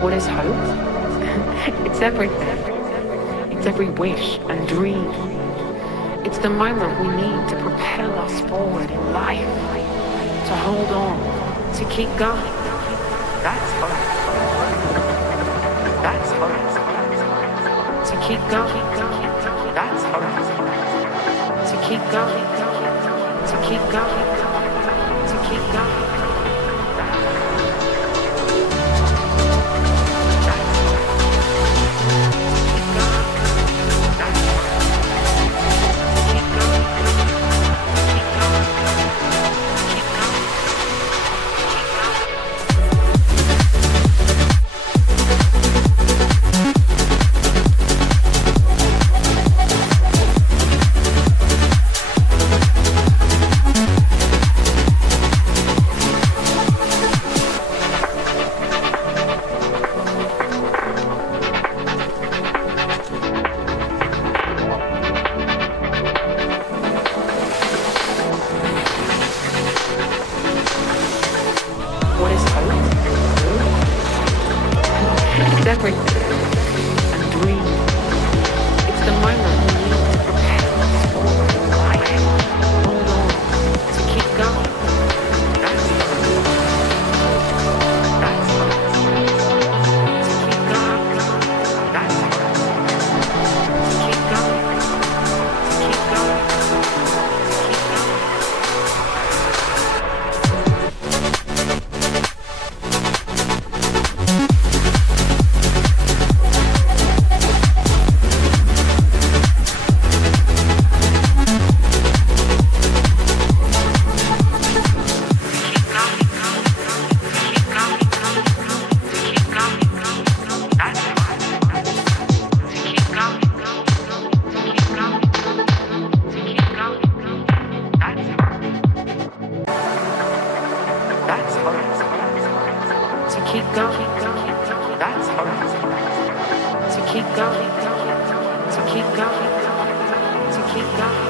What is hope? It's everything. It's every wish and dream. It's the moment we need to propel us forward in life, to hold on, to keep going. That's hope. That's hope. To keep going. That's hope. To keep going. To keep going. To keep going. What is hope? It's everything and dream. It's the moment we need to propel us forward in life. Hold on to keep going. That's hope. That's hope. To keep going. That's hope. To keep going. To keep going. To keep going. That's hope. To keep going. That's hope. To keep going. To keep going. To keep going.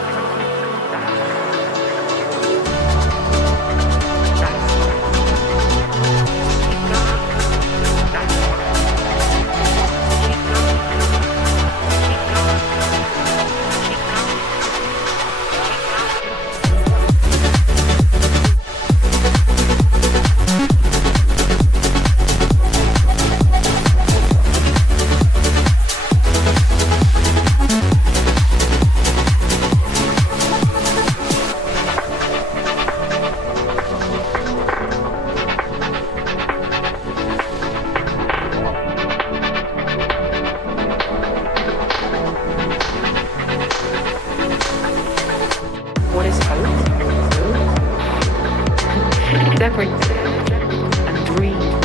What is hope? It's everything and dream.